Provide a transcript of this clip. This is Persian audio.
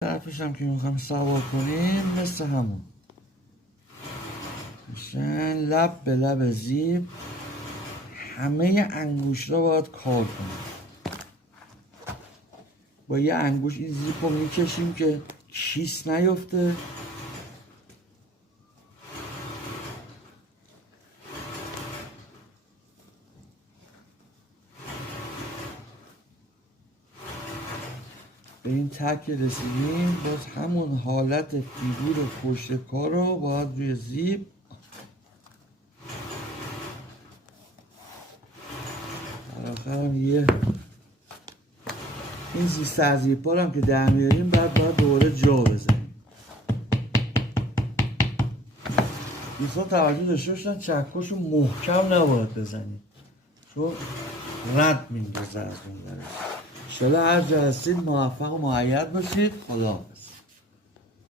طرفش هم که میخوایم سوار کنیم مثل همون میشن لب به لب زیب همه انگوش را باید کار کنیم. با یه انگوش این زیپ رو میکشیم که کیس نیفته. به این تک رسیدیم. باز همون حالت فیگور پشت کار رو باید روی زیپ در آخر هم یه این سرزیپار هم که در میاریم باید دوباره جا بزنیم. دوستان توجه داشته باشن چکاشو محکم نباید بزنیم چون رد میندازه از اون درش. انشالله هر جا هستید موفق و مؤید باشید. خداحافظ.